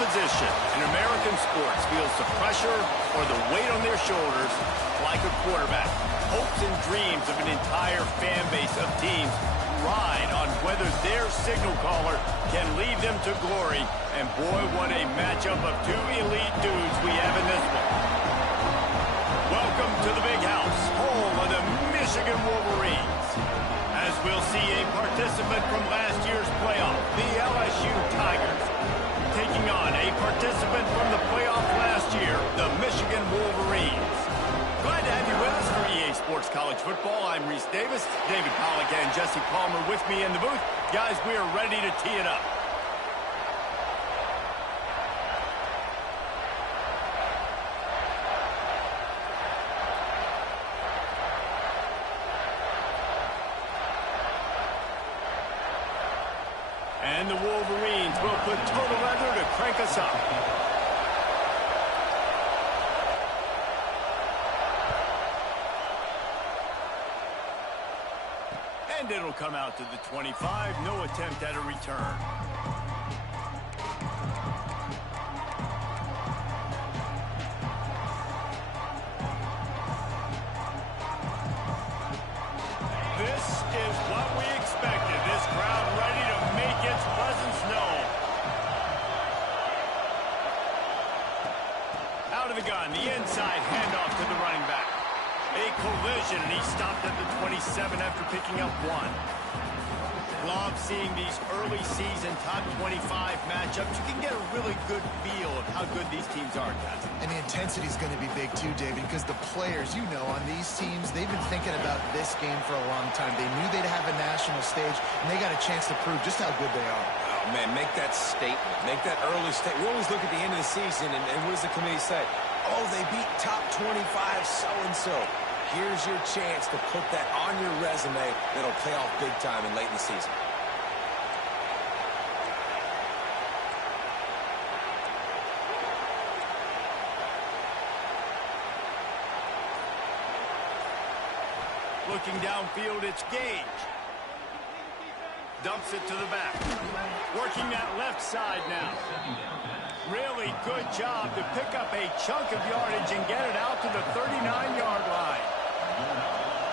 position in American sports feels the pressure or the weight on their shoulders like a quarterback. Hopes and dreams of an entire fan base of teams ride on whether their signal caller can lead them to glory. And boy, what a matchup of two elite dudes we have in this one. Welcome to the Big House, home of the Michigan Wolverines. As we'll see a participant from last year's playoff, the LSU Tigers, taking on a participant from the playoff last year, the Michigan Wolverines. Glad to have you with us for EA Sports College Football. I'm Reese Davis, David Pollack and Jesse Palmer with me in the booth. Guys, we are ready to tee it up. And the Wolverines will put total leather to crank us up. And it'll come out to the 25. No attempt at a return. This is what we expected. This crowd ready to make its presence known. Out of the gun, the inside handoff to the running back. A collision, and he stopped at the 27 after picking up one. Love seeing these early season top 25 matchups. You can get a really good feel of how good these teams are, guys. And the intensity is going to be big too, David, because the players, you know, on these teams, they've been thinking about this game for a long time. They knew they'd have a national stage, and they got a chance to prove just how good they are. Oh, man, make that statement. Make that early statement. We always look at the end of the season, and what does the committee say? Oh, they beat top 25 so-and-so. Here's your chance to put that on your resume that'll pay off big time and late in the season. Looking downfield, it's Gage. Dumps it to the back. Working that left side now. Really good job to pick up a chunk of yardage and get it out to the 39-yard line.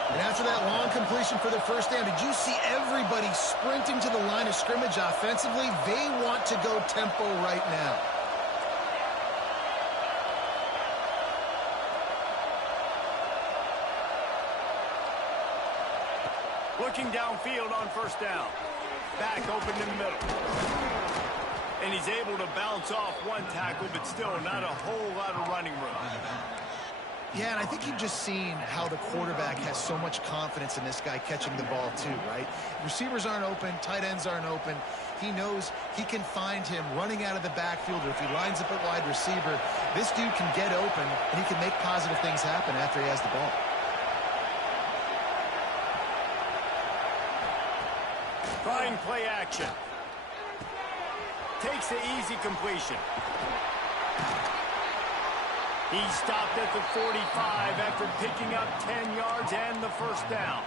And after that long completion for the first down, did you see everybody sprinting to the line of scrimmage offensively? They want to go tempo right now. Looking downfield on first down. Back open in the middle. And he's able to bounce off one tackle, but still not a whole lot of running room. Yeah, and I think you've just seen how the quarterback has so much confidence in this guy catching the ball too, right? Receivers aren't open, tight ends aren't open. He knows he can find him running out of the backfield, or if he lines up at wide receiver, this dude can get open, and he can make positive things happen after he has the ball. Trying play action. Takes the easy completion. He stopped at the 45 after picking up 10 yards and the first down.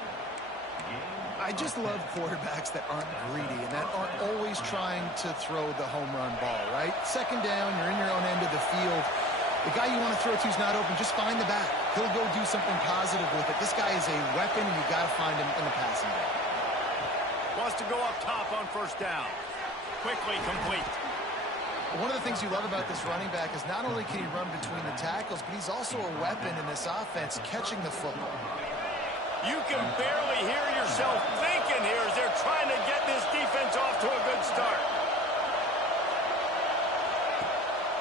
I just love quarterbacks that aren't greedy and that aren't always trying to throw the home run ball, right? Second down, you're in your own end of the field. The guy you want to throw to is not open. Just find the back. He'll go do something positive with it. This guy is a weapon, and you got to find him in the passing game. Wants to go up top on first down. Quickly complete. One of the things you love about this running back is not only can he run between the tackles, but he's also a weapon in this offense catching the football. You can barely hear yourself thinking here as they're trying to get this defense off to a good start.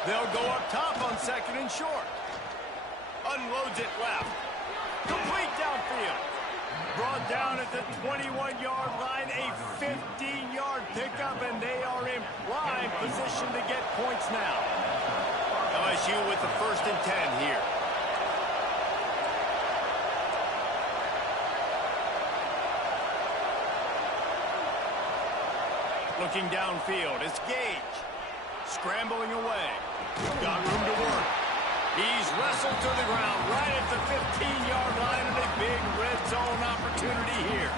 They'll go up top on second and short. Unloads it left. Complete downfield. Brought down at the 21-yard line, a 15-yard pickup, and they are in prime position to get points now. LSU with the 1st and 10 here. Looking downfield, it's Gage. Scrambling away. Got room to work. He's wrestled to the ground right at the 15-yard line, and a big red zone opportunity here.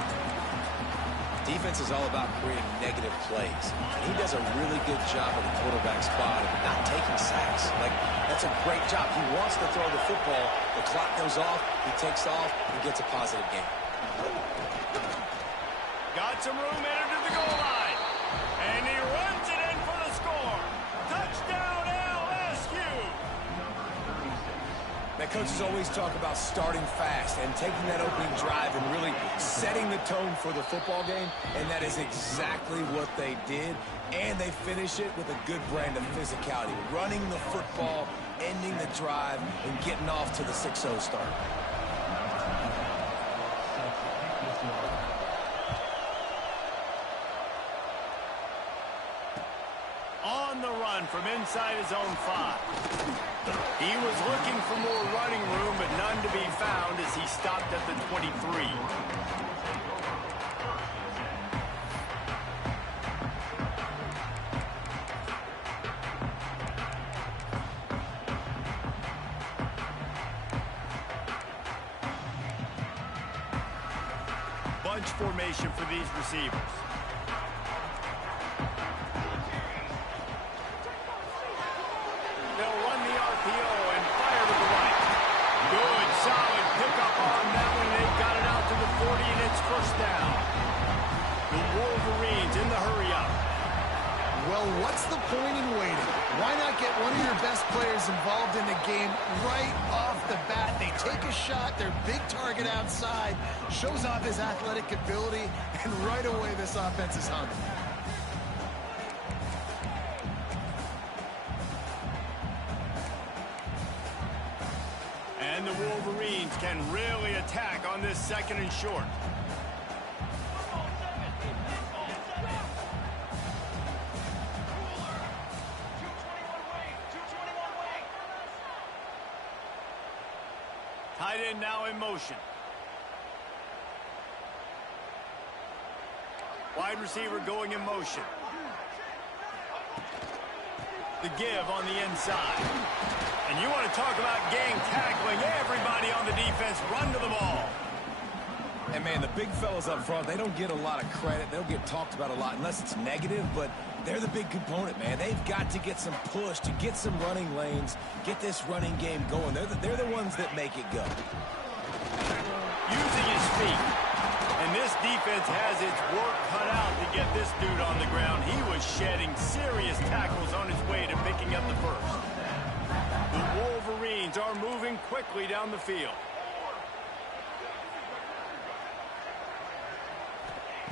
Defense is all about creating negative plays. And he does a really good job of the quarterback spot and not taking sacks. Like, that's a great job. He wants to throw the football. The clock goes off. He takes off and gets a positive gain. Got some room, entered to the goal line. And he runs it in for the score. Touchdown, LSU. Now, coaches always talk about starting fast and taking that opening drive and really setting the tone for the football game, and that is exactly what they did, and they finish it with a good brand of physicality, running the football, ending the drive, and getting off to the 6-0 start. On the run from inside his own 5. He was looking for more running room, but none to be found as he stopped at the 23. Bunch formation for these receivers. They'll run the RPO and fire to the right. Good, solid pickup on that one. They got it out to the 40, and it's first down. The Wolverines in the hurry-up. Well, what's the point in waiting? Why not get one of your best players involved in the game right off the bat? They take a shot, their big target outside, shows off his athletic ability, and right away this offense is hungry. And the Wolverines can really attack on this 2nd and short. Tight end now in motion. Wide receiver going in motion. The give on the inside. And you want to talk about gang tackling. Everybody on the defense run to the ball. And, man, the big fellas up front, they don't get a lot of credit. They don't get talked about a lot unless it's negative, but they're the big component, man. They've got to get some push, to get some running lanes, get this running game going. They're the ones that make it go. Using his feet. And this defense has its work cut out to get this dude on the ground. He was shedding serious tackles on his way to picking up the first. The Wolverines are moving quickly down the field.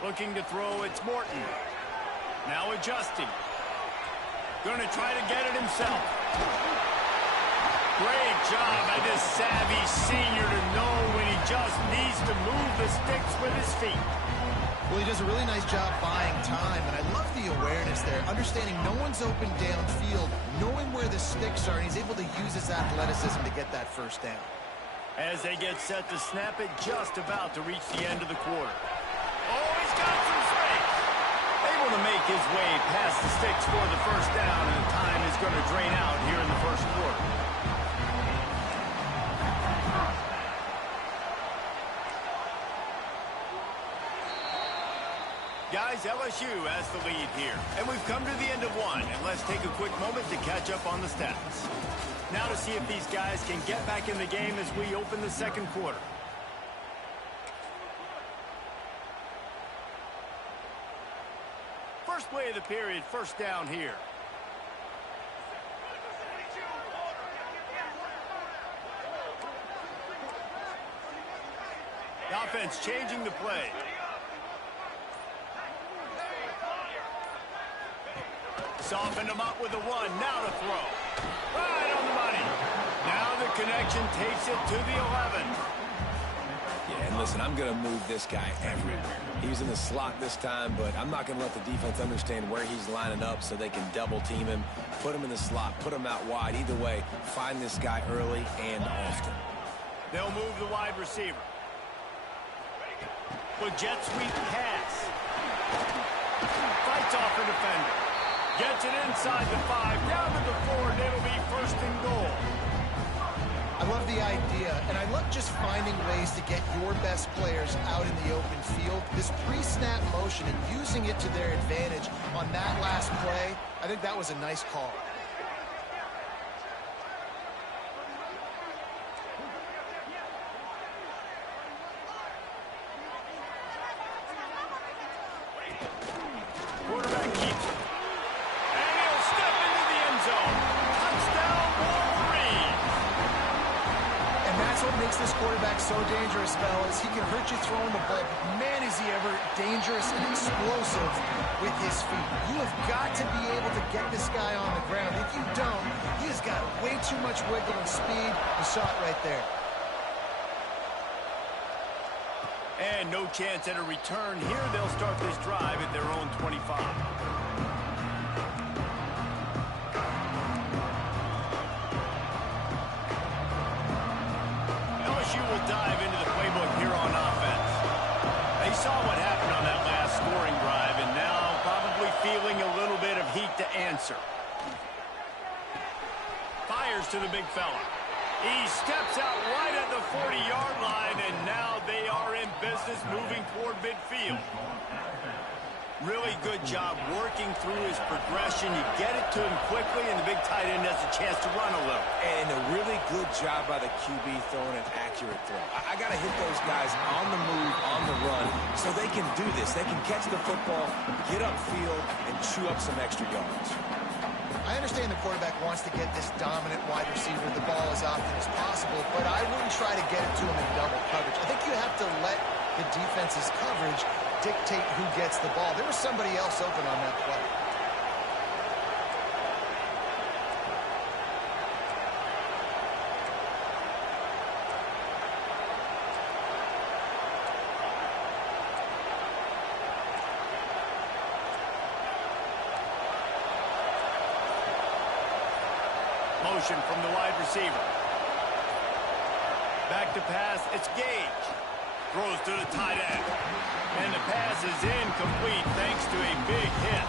Looking to throw, it's Morton. Now adjusting. Going to try to get it himself. Great job by this savvy senior to know when he just needs to move the sticks with his feet. Well, he does a really nice job buying time, and I love the awareness there, understanding no one's open downfield, knowing where the sticks are, and he's able to use his athleticism to get that first down. As they get set to snap it, just about to reach the end of the quarter. Oh, he's got some space. Able to make his way past the sticks for the first down, and the time is going to drain out here in the first quarter. Guys, LSU has the lead here, and we've come to the end of one, and let's take a quick moment to catch up on the stats. Now to see if these guys can get back in the game as we open the second quarter. First play of the period, first down here. The offense changing the play. Softened him up with the one, now to throw. Right on the money. Now the connection takes it to the 11. Yeah, and listen, I'm going to move this guy everywhere. He's in the slot this time, but I'm not going to let the defense understand where he's lining up so they can double team him, put him in the slot, put him out wide. Either way, find this guy early and often. They'll move the wide receiver. With jet sweep pass. Fights off the defender. Gets it inside the 5, down to the 4, and it'll be first and goal. I love the idea, and I love just finding ways to get your best players out in the open field. This preseason pre-snap motion and using it to their advantage on that last play, I think that was a nice call. Quarterback keeps it. And he'll step into the end zone. Touchdown, Wolverine. And that's what makes this quarterback so dangerous, fellas. He can hurt you throwing the ball. Man, is he ever dangerous and explosive with his feet. You have got to be able to get this guy on the ground. If you don't, he has got way too much wiggle and speed. You saw it right there. And no chance at a return here. They'll start this drive at their own 25. LSU will dive into the playbook here on offense. They saw what happened on that last scoring drive, and now probably feeling a little bit of heat to answer. Fires to the big fella. He steps out right at the 40-yard line, and now they are in business moving toward midfield. Really good job working through his progression. You get it to him quickly, and the big tight end has a chance to run a little. And a really good job by the QB throwing an accurate throw. I got to hit those guys on the move, on the run, so they can do this. They can catch the football, get upfield, and chew up some extra yards. I understand the quarterback wants to get this dominant wide receiver the ball as often as possible, but I wouldn't try to get it to him in double coverage. I think you have to let the defense's coverage dictate who gets the ball. There was somebody else open on that play. Motion from the wide receiver. Back to pass, it's Gage. Throws to the tight end. And the pass is incomplete thanks to a big hit.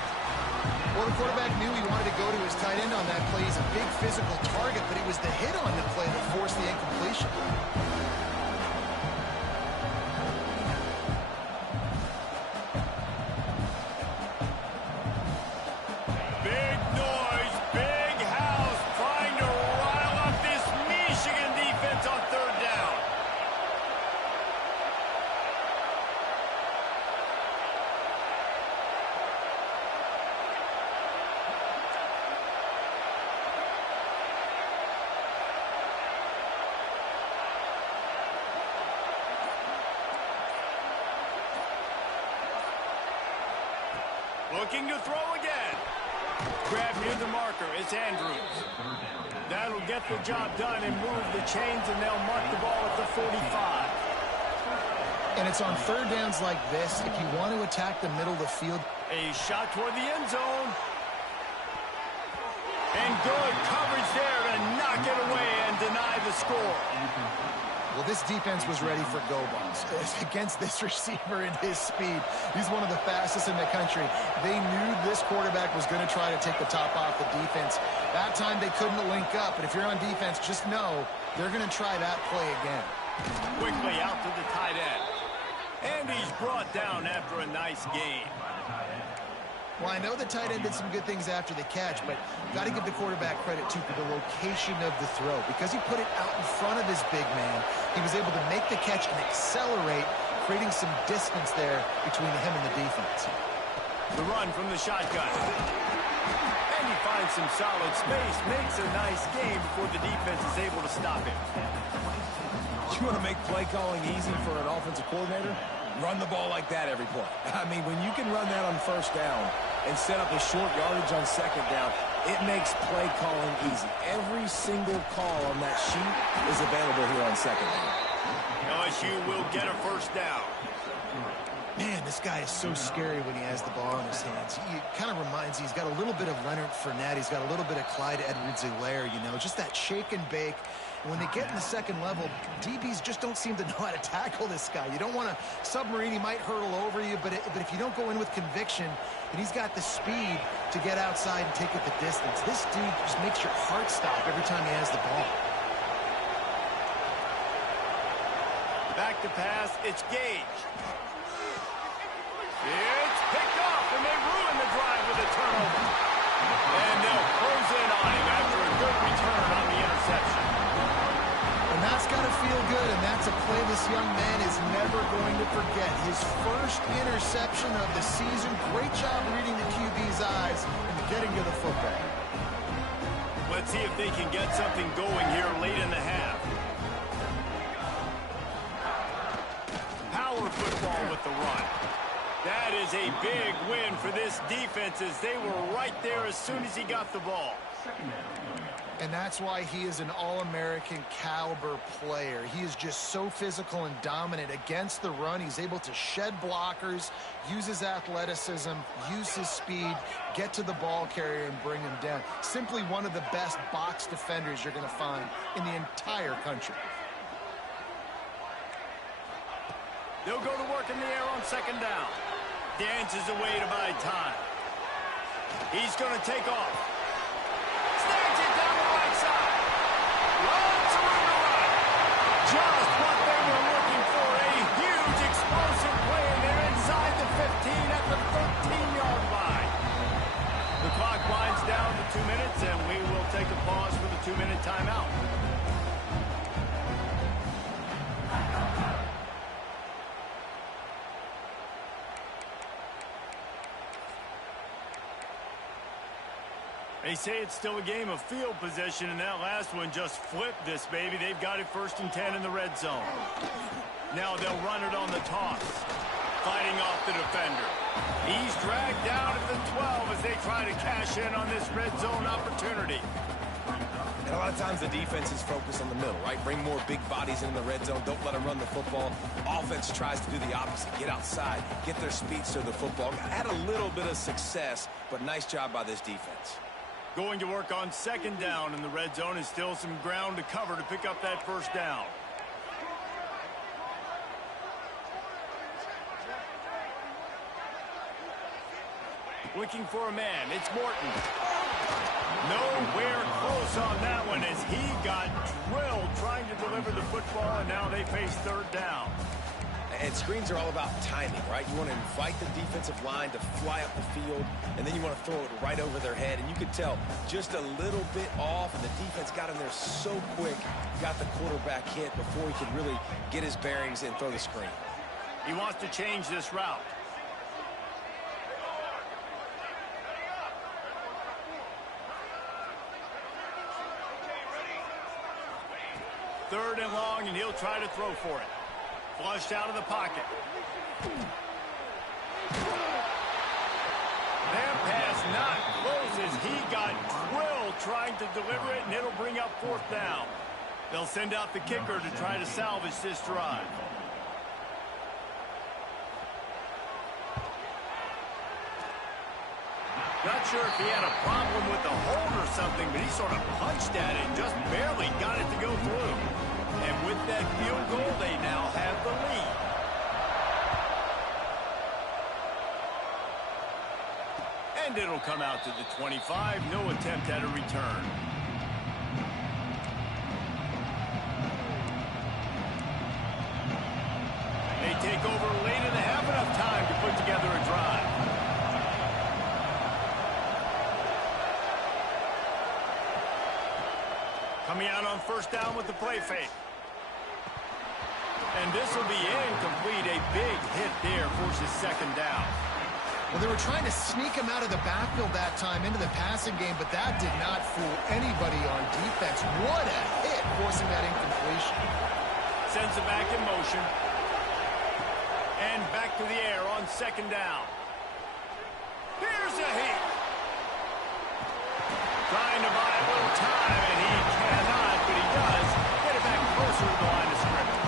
Well, the quarterback knew he wanted to go to his tight end on that play. He's a big physical target, but it was the hit on the play that forced the incompletion. Big noise, big house, trying to rile up this Michigan defense on third down. Looking to throw again. Grab near the marker. It's Andrews. That'll get the job done and move the chains, and they'll mark the ball at the 45. And it's on third downs like this. If you want to attack the middle of the field. A shot toward the end zone. And good coverage there to knock it away and deny the score. Well, this defense was ready for go-balls. Against this receiver and his speed, he's one of the fastest in the country. They knew this quarterback was going to try to take the top off the defense. That time they couldn't link up, but if you're on defense, just know they're going to try that play again. Quickly out to the tight end. And he's brought down after a nice gain. Well, I know the tight end did some good things after the catch, but got to give the quarterback credit, too, for the location of the throw. Because he put it out in front of his big man, he was able to make the catch and accelerate, creating some distance there between him and the defense. The run from the shotgun. And he finds some solid space, makes a nice game before the defense is able to stop him. You want to make play calling easy for an offensive coordinator? Run the ball like that every play. I mean, when you can run that on first down and set up a short yardage on second down, it makes play calling easy. Every single call on that sheet is available here on second down. LSU will get a first down. Man, this guy is so scary when he has the ball in his hands. He kind of reminds me, he's got a little bit of Leonard Fournette. He's got a little bit of Clyde Edwards-Helaire, you know, just that shake and bake. When they get in the second level, DBs just don't seem to know how to tackle this guy. You don't want to submarine. He might hurtle over you, but if you don't go in with conviction, and he's got the speed to get outside and take it the distance, this dude just makes your heart stop every time he has the ball. Back to pass, it's Gage. got to feel good, and that's a play this young man is never going to forget. His first interception of the season. Great job reading the QB's eyes and getting to the football. Let's see if they can get something going here late in the half. Power football with the run. That is a big win for this defense as they were right there as soon as he got the ball. And that's why he is an All-American caliber player. He is just so physical and dominant against the run. He's able to shed blockers, use his athleticism, use his speed, get to the ball carrier and bring him down. Simply one of the best box defenders you're going to find in the entire country. They'll go to work in the air on second down. Dances away to buy time. He's going to take off. Snags it down the right side. Runs around the right. Just what they were looking for. A huge explosive play, and they're inside the 15 at the 13-yard line. The clock winds down to 2 minutes, and we will take a pause for the 2-minute timeout. They say it's still a game of field possession, and that last one just flipped this baby. They've got it 1st and 10 in the red zone. Now they'll run it on the toss. Fighting off the defender. He's dragged down at the 12 as they try to cash in on this red zone opportunity. And a lot of times the defense is focused on the middle, right? Bring more big bodies in the red zone. Don't let them run the football. Offense tries to do the opposite. Get outside. Get their speeds to the football. Had a little bit of success, but nice job by this defense. Going to work on second down in the red zone is still some ground to cover to pick up that first down. Looking for a man. It's Morton. Nowhere close on that one as he got drilled trying to deliver the football, and now they face third down. And screens are all about timing, right? You want to invite the defensive line to fly up the field, and then you want to throw it right over their head. And you could tell just a little bit off, and the defense got in there so quick, got the quarterback hit before he could really get his bearings and throw the screen. He wants to change this route. Third and long, and he'll try to throw for it. Flushed out of the pocket. That pass not close as he got drilled trying to deliver it, and it'll bring up 4th down. They'll send out the kicker to try to salvage this drive. Not sure if he had a problem with the hold or something, but he sort of punched at it and just barely got it to go through. And with that field goal, they now have the lead. And it'll come out to the 25. No attempt at a return. They take over late in the half, enough time to put together a drive. Coming out on first down with the play fake. And this will be incomplete. A big hit there forces second down. Well, they were trying to sneak him out of the backfield that time into the passing game, but that did not fool anybody on defense. What a hit, forcing that incompletion. Sends it back in motion. And back to the air on second down. Here's a hit. Trying to buy a little time, and he cannot, but he does get it back closer to the line of scrimmage.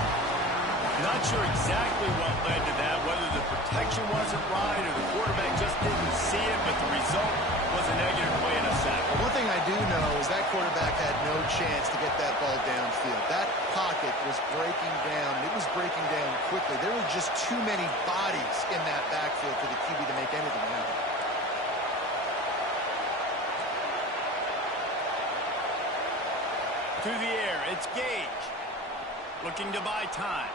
Not sure exactly what led to that, whether the protection wasn't right or the quarterback just didn't see it, but the result was a negative play and a sack. Well, one thing I do know is that quarterback had no chance to get that ball downfield. That pocket was breaking down. It was breaking down quickly. There were just too many bodies in that backfield for the QB to make anything happen. To the air, it's Gage. Looking to buy time.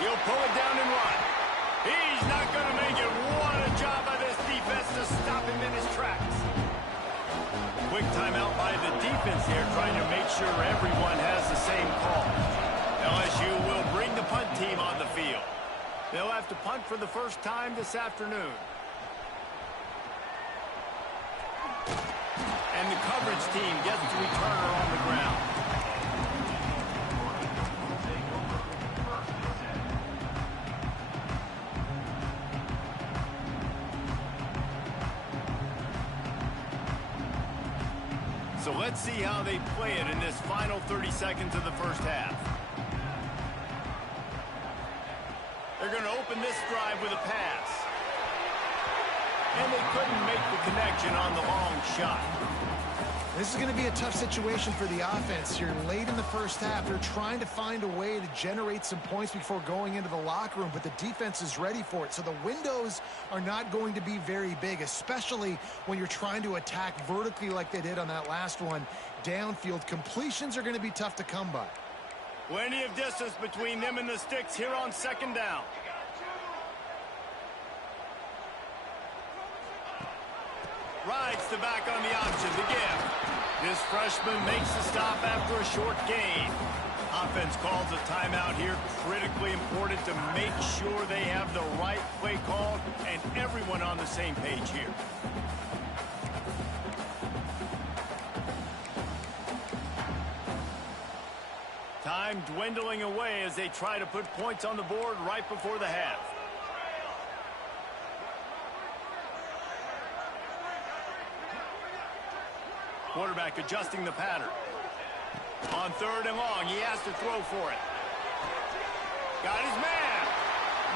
He'll pull it down and run. He's not going to make it. What a job by this defense to stop him in his tracks. quick timeout by the defense here, trying to make sure everyone has the same call. LSU will bring the punt team on the field. They'll have to punt for the first time this afternoon. And the coverage team gets the returner on the ground. So let's see how they play it in this final 30 seconds of the first half. They're going to open this drive with a pass. And they couldn't make the connection on the long shot. This is going to be a tough situation for the offense here. Late in the first half, they're trying to find a way to generate some points before going into the locker room, but the defense is ready for it. So the windows are not going to be very big, especially when you're trying to attack vertically like they did on that last one. Downfield completions are going to be tough to come by. Plenty of distance between them and the sticks here on second down. Rides the back on the option, the give. This freshman makes the stop after a short gain. Offense calls a timeout here. Critically important to make sure they have the right play called and everyone on the same page here. Time dwindling away as they try to put points on the board right before the half. Quarterback adjusting the pattern. On third and long, he has to throw for it. Got his man.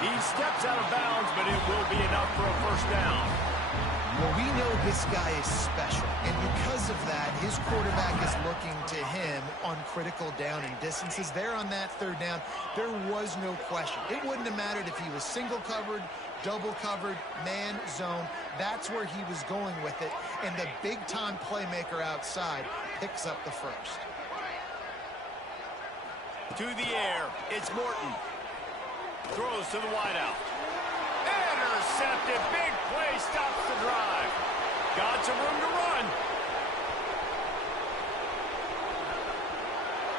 He steps out of bounds, but it will be enough for a first down. Well, we know this guy is special, and because of that, his quarterback is looking to him on critical down and distances. There on that third down, there was no question. It wouldn't have mattered if he was single covered, double covered, man, zone. That's where he was going with it, and the big-time playmaker outside picks up the first. To the air, it's Morton. Throws to the wideout. Intercepted. Big play stops the drive. Got some room to run.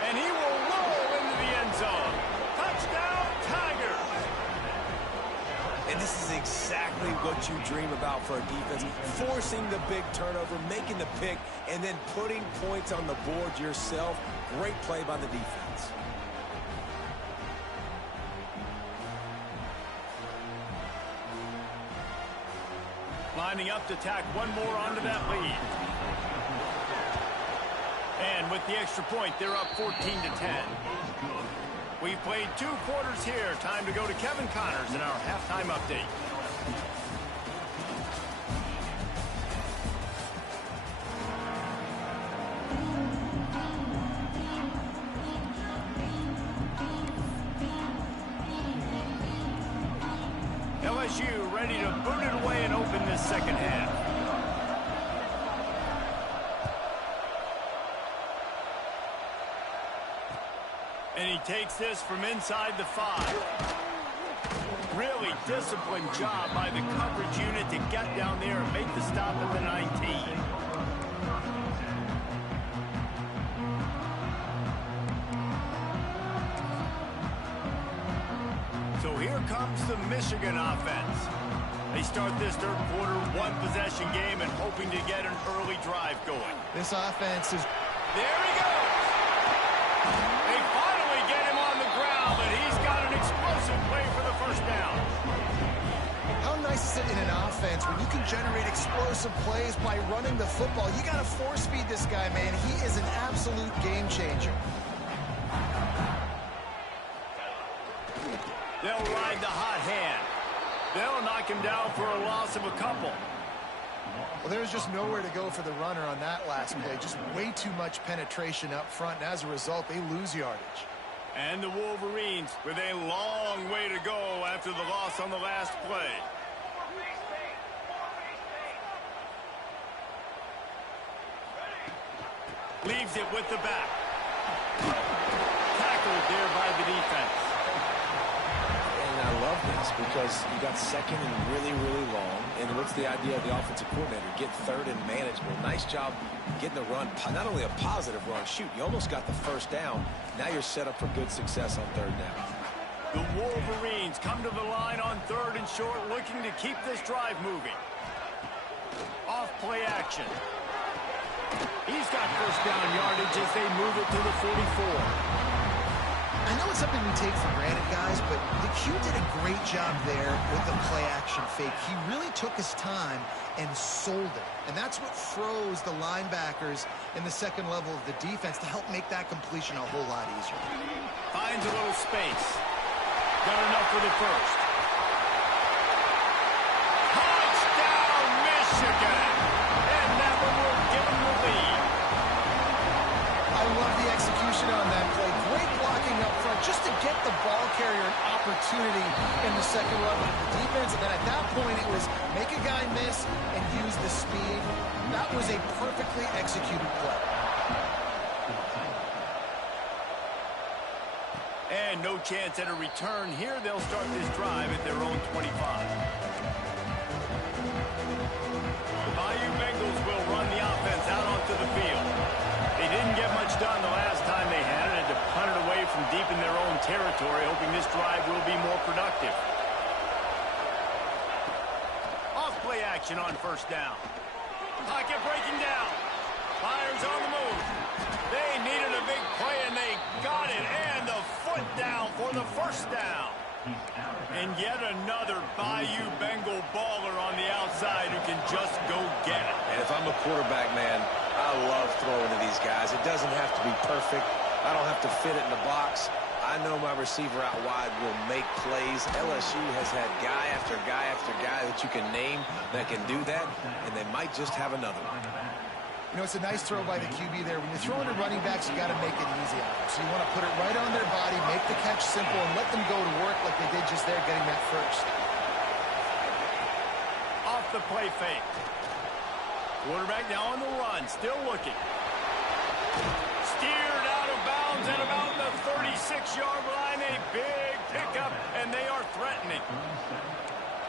And he will roll into the end zone. Touchdown, Tigers. And this is exactly what you dream about for a defense. Forcing the big turnover, making the pick, and then putting points on the board yourself. Great play by the defense. Lining up to tack one more onto that lead. And with the extra point, they're up 14-10. We've played 2 quarters here. Time to go to Kevin Connors in our halftime update. LSU ready to boot it away and open this second half. And he takes this from inside the 5. Really disciplined job by the coverage unit to get down there and make the stop at the 19. So here comes the Michigan offense. They start this third quarter, 1-possession game, and hoping to get an early drive going. This offense is... There he goes! They finally get him on the ground, but he's got an explosive play for the first down. How nice is it in an offense when you can generate explosive plays by running the football? You got to force feed this guy, man. He is an absolute game changer. They'll ride the hot hand. They'll knock him down for a loss of a couple. Well, there's just nowhere to go for the runner on that last play. Just way too much penetration up front, and as a result, they lose yardage. And the Wolverines with a long way to go after the loss on the last play. Leaves it with the back. Tackled there by the defense. And I love this because you got second and really, really long. And what's the idea of the offensive coordinator? Get third and manageable. Nice job getting the run. Not only a positive run, shoot, you almost got the first down. Now you're set up for good success on third down. The Wolverines come to the line on third and short, looking to keep this drive moving. Off play action. He's got first down yardage as they move it to the 44. I know it's something we take for granted, guys, but the Q did a great job there with the play-action fake. He really took his time and sold it. And that's what froze the linebackers in the second level of the defense to help make that completion a whole lot easier. Finds a little space. Got enough for the first. Touchdown, Michigan! And that one will give them the lead. I love the execution on that play. Great blocking up front just to get the ball carrier an opportunity in the second level of the defense. And then at that point, it was make a guy miss and use the speed. That was a perfectly executed play. And no chance at a return here. They'll start this drive at their own 25. The Bayou Bengals will run the offense out onto the field. They didn't get much done the last time they had it, and to punt it away from deep in their own territory, hoping this drive will be more productive. Off play action on first down. Pocket breaking down. Fires on the move. They needed a big play, and they got it. And the foot down for the first down. And yet another Bayou Bengal baller on the outside who can just go get it. And if I'm a quarterback, man, I love throwing to these guys. It doesn't have to be perfect. I don't have to fit it in the box. I know my receiver out wide will make plays. LSU has had guy after guy after guy that you can name that can do that, and they might just have another one. You know, it's a nice throw by the QB there. When you're throwing to running backs, you got to make it easy on them. So you want to put it right on their body, make the catch simple, and let them go to work like they did just there, getting that first. Off the play fake. Quarterback now on the run, still looking. Steered out of bounds at about the 36-yard line. A big pickup, and they are threatening.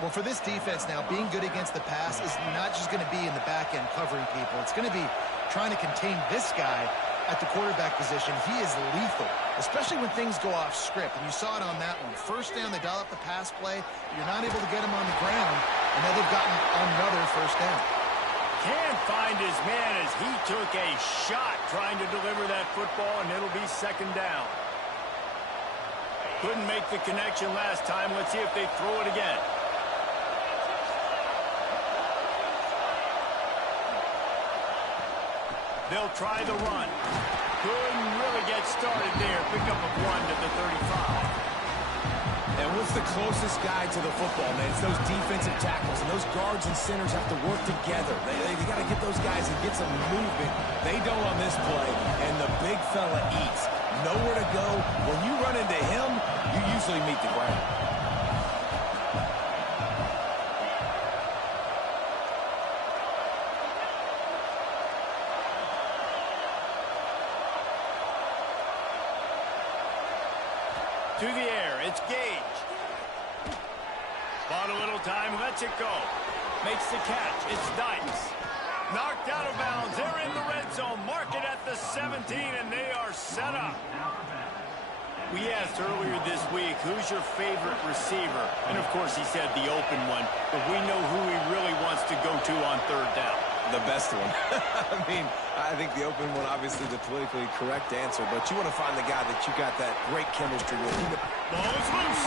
Well, for this defense now, being good against the pass is not just going to be in the back end covering people. It's going to be trying to contain this guy at the quarterback position. He is lethal, especially when things go off script. And you saw it on that one. First down, they dial up the pass play. You're not able to get him on the ground, and now they've gotten another first down. Can't find his man as he took a shot trying to deliver that football, and it'll be second down. Couldn't make the connection last time. Let's see if they throw it again. They'll try the run. Couldn't really get started there. Pick up a 1 to the 35. And what's the closest guy to the football, man? It's those defensive tackles, and those guards and centers have to work together. They got to get those guys and get some movement. They don't on this play, and the big fella eats. Nowhere to go. When you run into him, you usually meet the ground. To the air, it's Gage. Bought a little time, lets it go. Makes the catch, it's Dykes. Knocked out of bounds, they're in the red zone. Mark it at the 17, and they are set up. We asked earlier this week, who's your favorite receiver? And of course he said the open one, but we know who he really wants to go to on third down. The best one. I mean, I think the open one, obviously the politically correct answer, but you want to find the guy that you got that great chemistry with. Ball is loose.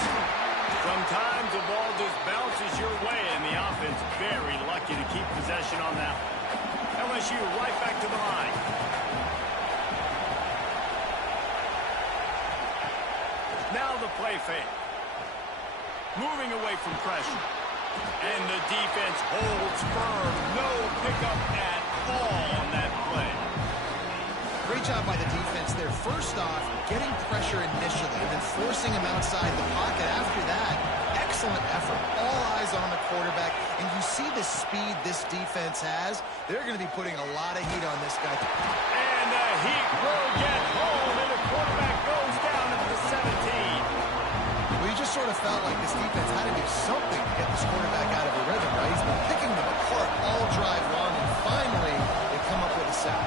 Sometimes the ball just bounces your way, and the offense very lucky to keep possession on that one. LSU right back to the line. Now the play fake. Moving away from pressure. And the defense holds firm. No pickup at all on that play. Great job by the defense there. First off, getting pressure initially and then forcing him outside the pocket. After that, excellent effort. All eyes on the quarterback. And you see the speed this defense has. They're going to be putting a lot of heat on this guy. And the heat will get home, and the quarterback goes down at the 17. Well, you just sort of felt like this defense had to do something to get this quarterback out of a rhythm, right? He's been picking them apart all drive long, and finally they come up with a sack.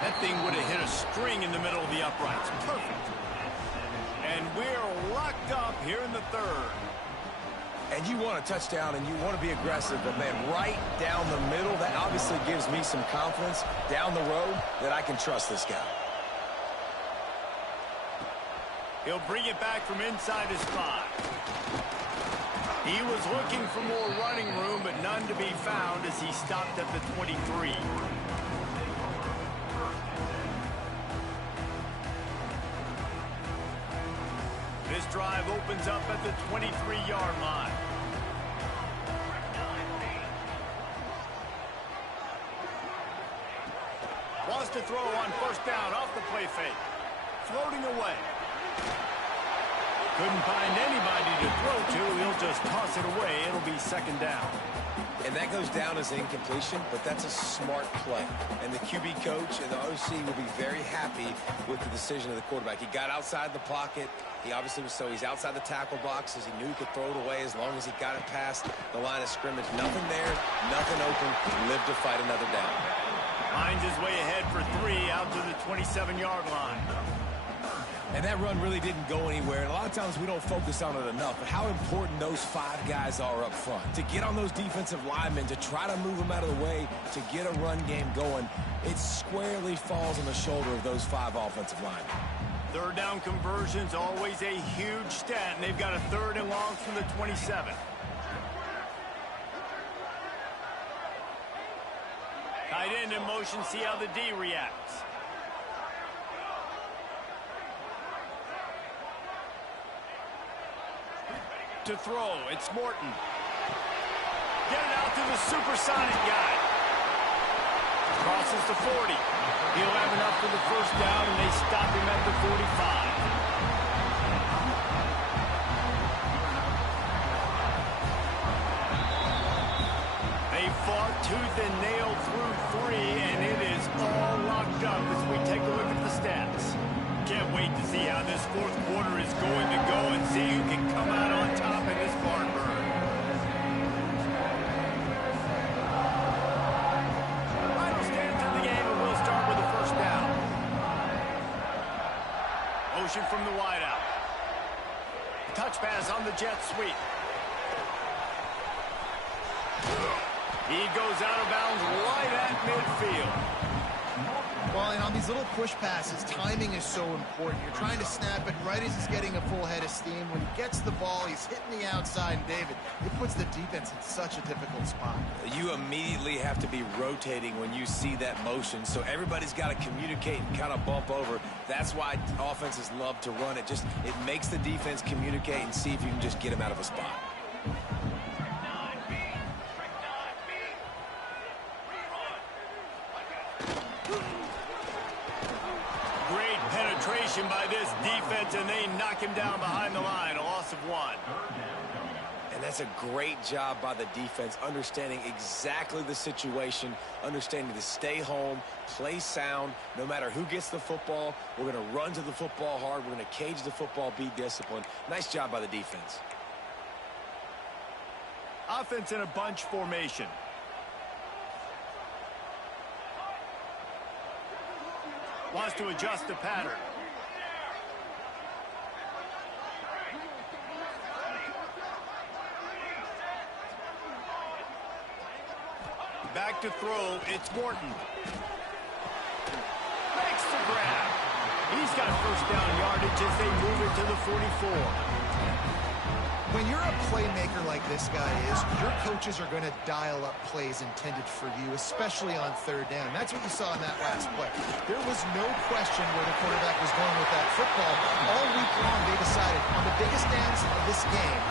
That thing would have hit a string in the middle of the uprights. Perfect. And we're locked up here in the third. And you want a touchdown and you want to be aggressive, but man, right down the middle, that obviously gives me some confidence down the road that I can trust this guy. He'll bring it back from inside his 5. He was looking for more running room, but none to be found as he stopped at the 23. This drive opens up at the 23-yard line. Wants to throw on first down off the play fake. Floating away. Couldn't find anybody to throw to. He'll just toss it away. It'll be second down. And that goes down as incompletion, but that's a smart play. And the QB coach and the OC will be very happy with the decision of the quarterback. He got outside the pocket. He obviously was he's outside the tackle boxes. He knew he could throw it away as long as he got it past the line of scrimmage. Nothing there, nothing open. Lived to fight another down. Finds his way ahead for 3 out to the 27-yard line. And that run really didn't go anywhere. And a lot of times we don't focus on it enough, but how important those 5 guys are up front. To get on those defensive linemen, to try to move them out of the way, to get a run game going, it squarely falls on the shoulder of those 5 offensive linemen. Third down conversion's always a huge stat, and they've got a 3rd and long from the 27. Tight end in motion, see how the D reacts. To throw, it's Morton. Get it out to the supersonic guy. Crosses the 40. He'll have enough for the first down, and they stop him at the 45. They fought tooth and nail through 3, and it is all locked up as we take a look at the stats. Can't wait to see how this 4th quarter is going to go and see who can come out on top in this barn burn. Final stands in the game, and we'll start with the first down. Motion from the wideout. Touch pass on the jet sweep. He goes out of bounds right at midfield. Well, and on these little push passes, timing is so important. You're trying to snap it right as he's getting a full head of steam. When he gets the ball, he's hitting the outside, and David, it puts the defense in such a difficult spot. You immediately have to be rotating when you see that motion, so everybody's got to communicate and kind of bump over. That's why offenses love to run it. It makes the defense communicate and see if you can just get him out of a spot. By this defense, and they knock him down behind the line, a loss of 1. And that's a great job by the defense, understanding exactly the situation, understanding to stay home, play sound, no matter who gets the football. We're going to run to the football hard. We're going to cage the football, be disciplined. Nice job by the defense. Offense in a bunch formation. Wants to adjust the pattern. Back to throw, it's Morton. Makes the grab. He's got first down yardage as they move it to the 44. When you're a playmaker like this guy is, your coaches are going to dial up plays intended for you, especially on 3rd down. That's what you saw in that last play. There was no question where the quarterback was going with that football. All week long, they decided, on the biggest downs of this game,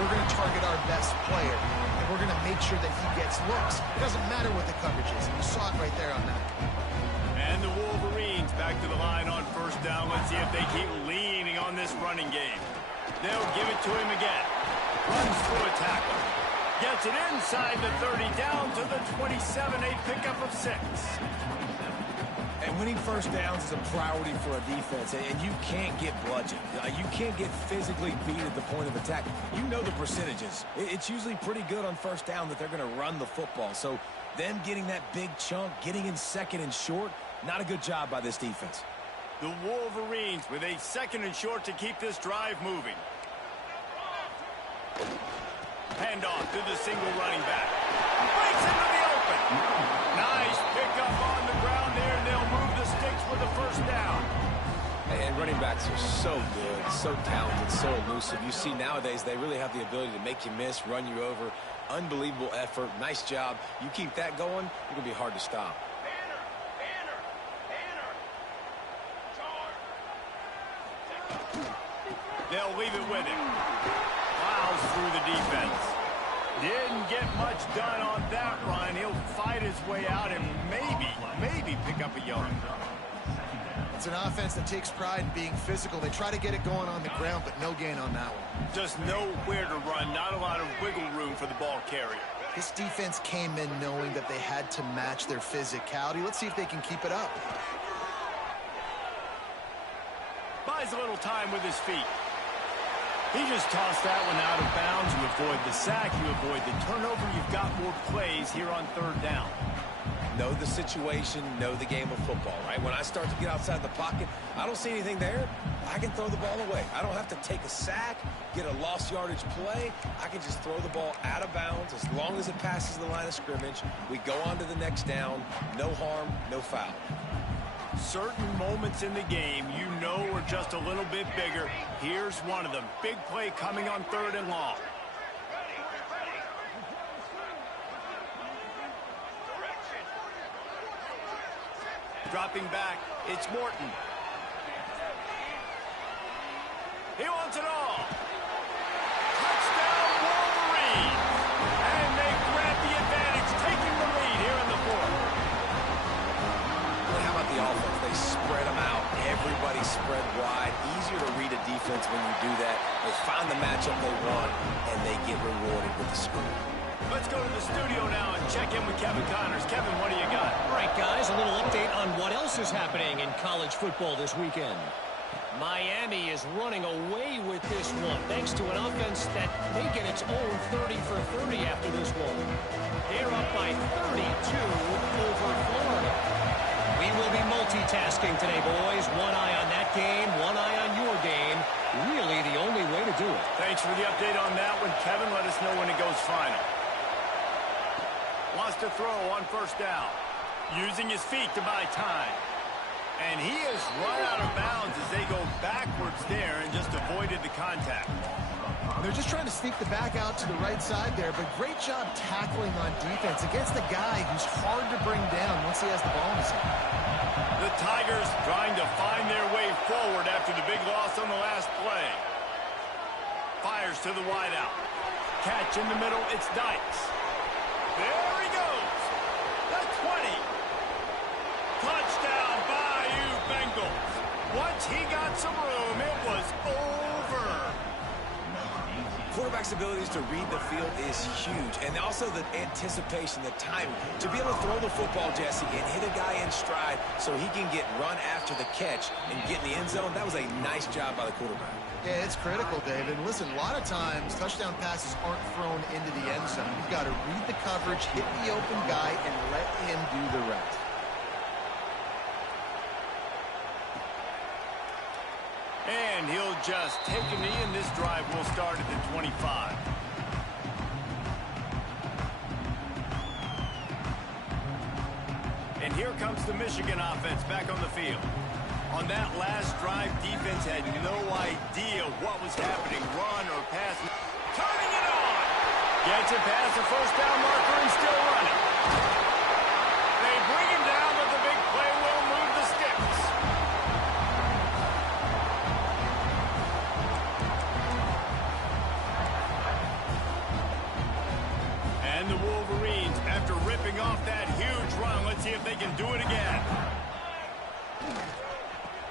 we're going to target our best player. We're going to make sure that he gets looks. It doesn't matter what the coverage is. And you saw it right there on that. And the Wolverines back to the line on first down. Let's see if they keep leaning on this running game. They'll give it to him again. Runs through a tackle. Gets it inside the 30, down to the 27, a pickup of 6. And winning first downs is a priority for a defense, and you can't get bludgeoned. You can't get physically beat at the point of attack. You know the percentages. It's usually pretty good on first down that they're going to run the football. So them getting that big chunk, getting in second and short, not a good job by this defense. The Wolverines with a second and short to keep this drive moving. Handoff to the single running back. Breaks into the open. Nice pickup on the ground there, and they'll move the sticks for the first down. And running backs are so good, so talented, so elusive. You see nowadays they really have the ability to make you miss, run you over. Unbelievable effort. Nice job. You keep that going, it's going to be hard to stop. They'll leave it with him. Plows through the defense. Didn't get much done on that run. He'll fight his way out and maybe pick up a yard. It's an offense that takes pride in being physical. They try to get it going on the ground, but no gain on that one. Just nowhere to run. Not a lot of wiggle room for the ball carrier. This defense came in knowing that they had to match their physicality. Let's see if they can keep it up. Buys a little time with his feet. He just tossed that one out of bounds. You avoid the sack, you avoid the turnover. You've got more plays here on third down. Know the situation, know the game of football, right? When I start to get outside the pocket, I don't see anything there, I can throw the ball away. I don't have to take a sack, get a lost yardage play. I can just throw the ball out of bounds as long as it passes the line of scrimmage. We go on to the next down. No harm, no foul. Certain moments in the game you know are just a little bit bigger. Here's one of them. Big play coming on third and long. Dropping back, it's Morton. He wants it all. Touchdown Wolverines. And they grab the advantage, taking the lead here in the fourth. How about the offense? They spread them out. Everybody spread wide. Easier to read a defense when you do that. They find the matchup they want, and they get rewarded with the score. Let's go to the studio now and check in with Kevin Connors. Kevin, what do you got? All right, guys, a little update on what else is happening in college football this weekend. Miami is running away with this one, thanks to an offense that may get its own 30 for 30 after this one. They're up by 32 over Florida. We will be multitasking today, boys. One eye on that game, one eye on your game. Really the only way to do it. Thanks for the update on that one, Kevin. Let us know when it goes final. Wants to throw on first down. Using his feet to buy time. And he has run out of bounds as they go backwards there and just avoided the contact. They're just trying to sneak the back out to the right side there, but great job tackling on defense against the guy who's hard to bring down once he has the ball in his hand. The Tigers trying to find their way forward after the big loss on the last play. Fires to the wideout. Catch in the middle, it's Dykes. There he goes. The 20. Touchdown, Bayou Bengals. Once he got some room, it was over. Quarterback's abilities to read the field is huge. And also the anticipation, the timing. To be able to throw the football, Jesse, and hit a guy in stride so he can get run after the catch and get in the end zone, that was a nice job by the quarterback. Yeah, it's critical, David. Listen, a lot of times touchdown passes aren't thrown into the end zone. You've got to read the coverage, hit the open guy, and let him do the rest. And he'll just take a knee, and this drive will start at the 25. And here comes the Michigan offense back on the field. On that last drive, defense had no idea what was happening, run or pass. Turning it on! Gets it past the first down marker and still running. They bring him down, but the big play will move the sticks. And the Wolverines, after ripping off that huge run, let's see if they can do it again.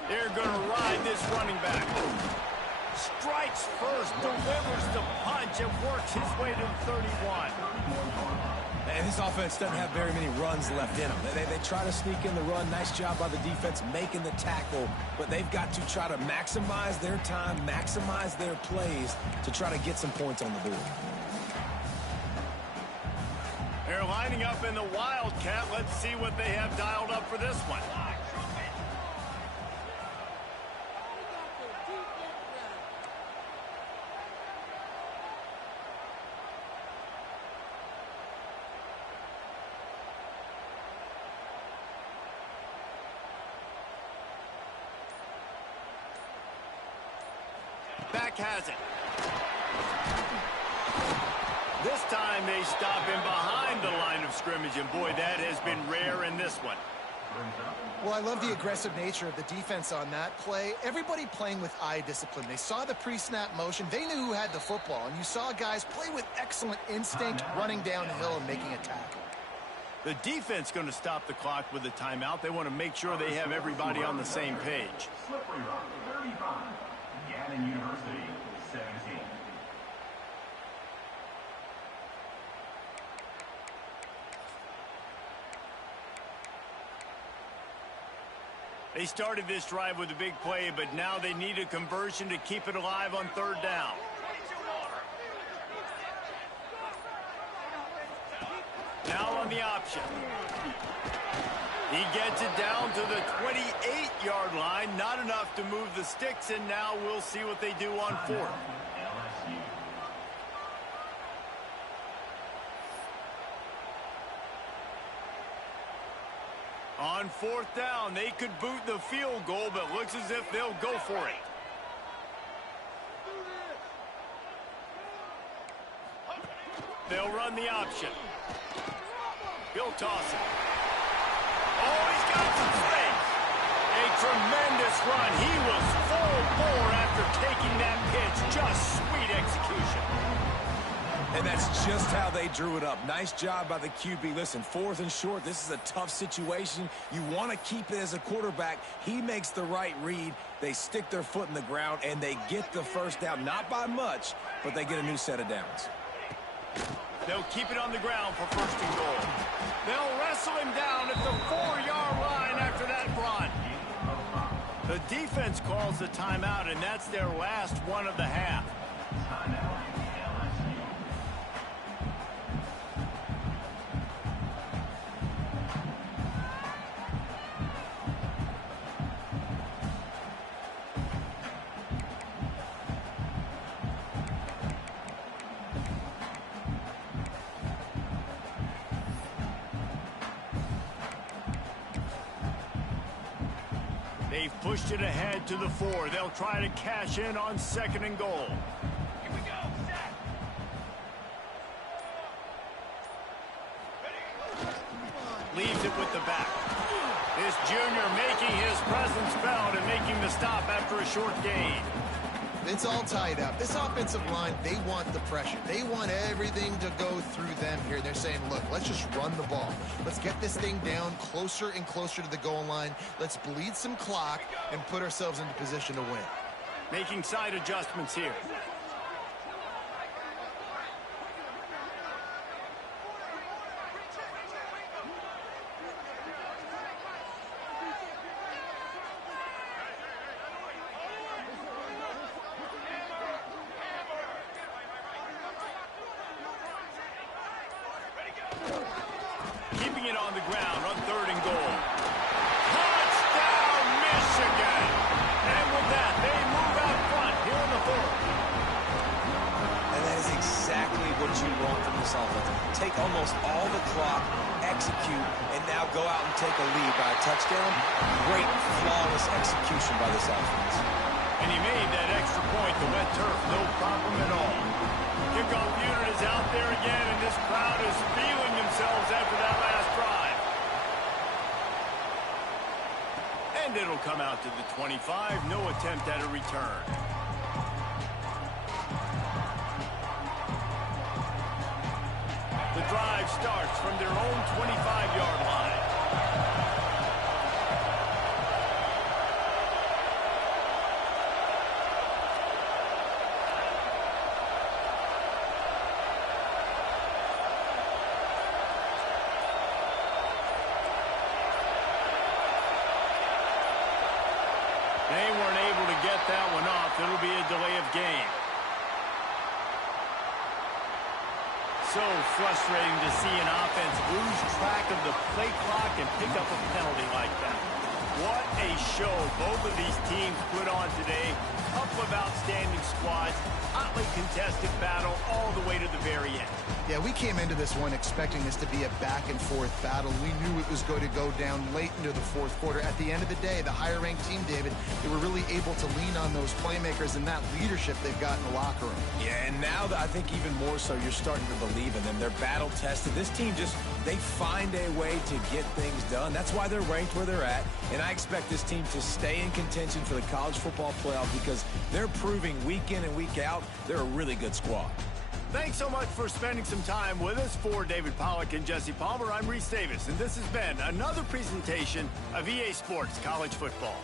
They're going to ride this running back. Strikes first, delivers the punch, and works his way to the 31. And this offense doesn't have very many runs left in them. They try to sneak in the run. Nice job by the defense making the tackle. But they've got to try to maximize their time, maximize their plays to try to get some points on the board. They're lining up in the Wildcat. Let's see what they have dialed up for this one. Back has it. This time they stop him behind the line of scrimmage, and boy, that has been rare in this one. Well, I love the aggressive nature of the defense on that play. Everybody playing with eye discipline. They saw the pre-snap motion. They knew who had the football, and you saw guys play with excellent instinct, running down the hill and making a tackle. The defense going to stop the clock with a timeout. They want to make sure they have everybody on the same page. Slippery Rock, 35. Gannon University, 17. They started this drive with a big play, but now they need a conversion to keep it alive on third down. Now on the option. He gets it down to the 28-yard line. Not enough to move the sticks, and now we'll see what they do on fourth. On fourth down, they could boot the field goal, but looks as if they'll go for it. They'll run the option. He'll toss it. Oh, he's got some space. A tremendous run. He was full bore after taking that pitch. Just sweet execution. And that's just how they drew it up. Nice job by the QB. Listen, fourth and short, this is a tough situation. You want to keep it as a quarterback. He makes the right read. They stick their foot in the ground, and they get the first down. Not by much, but they get a new set of downs. They'll keep it on the ground for first and goal. They'll wrestle him down at the 4-yard line after that run. The defense calls the timeout, and that's their last one of the half. They've pushed it ahead to the 4. They'll try to cash in on second and goal. Here we go. Set. Leaves it with the back. This junior making his presence felt and making the stop after a short gain. It's all tied up. This offensive line, they want the pressure. They want everything to go through them here. They're saying, look, let's just run the ball. Let's get this thing down closer and closer to the goal line. Let's bleed some clock and put ourselves into position to win. Making side adjustments here. Keeping it on the ground on third and goal. Touchdown, Michigan! And with that, they move out front here in the fourth. And that is exactly what you want from this offense. Take almost all the clock, execute, and now go out and take a lead by a touchdown. Great, flawless execution by this offense. And he made that extra point, the wet turf, no problem at all. Kickoff unit is out there again, and this crowd is feeling themselves after that last drive. And it'll come out to the 25, no attempt at a return. The drive starts from their own 25-yard line. that one off. It'll be a delay of game. So frustrating to see an offense lose track of the play clock and pick up a penalty like that. What a show both of these teams put on today. Couple of outstanding squads. Hotly contested battle all the way to the very end. Yeah, we came into this one expecting this to be a back-and-forth battle. We knew it was going to go down late into the fourth quarter. At the end of the day, the higher-ranked team, David, they were really able to lean on those playmakers and that leadership they've got in the locker room. Yeah, and now I think even more so, you're starting to believe in them. They're battle-tested. This team they find a way to get things done. That's why they're ranked where they're at, and I expect this team to stay in contention for the college football playoff because they're proving week in and week out they're a really good squad. Thanks so much for spending some time with us. For David Pollack and Jesse Palmer, I'm Reese Davis, and this has been another presentation of EA Sports College Football.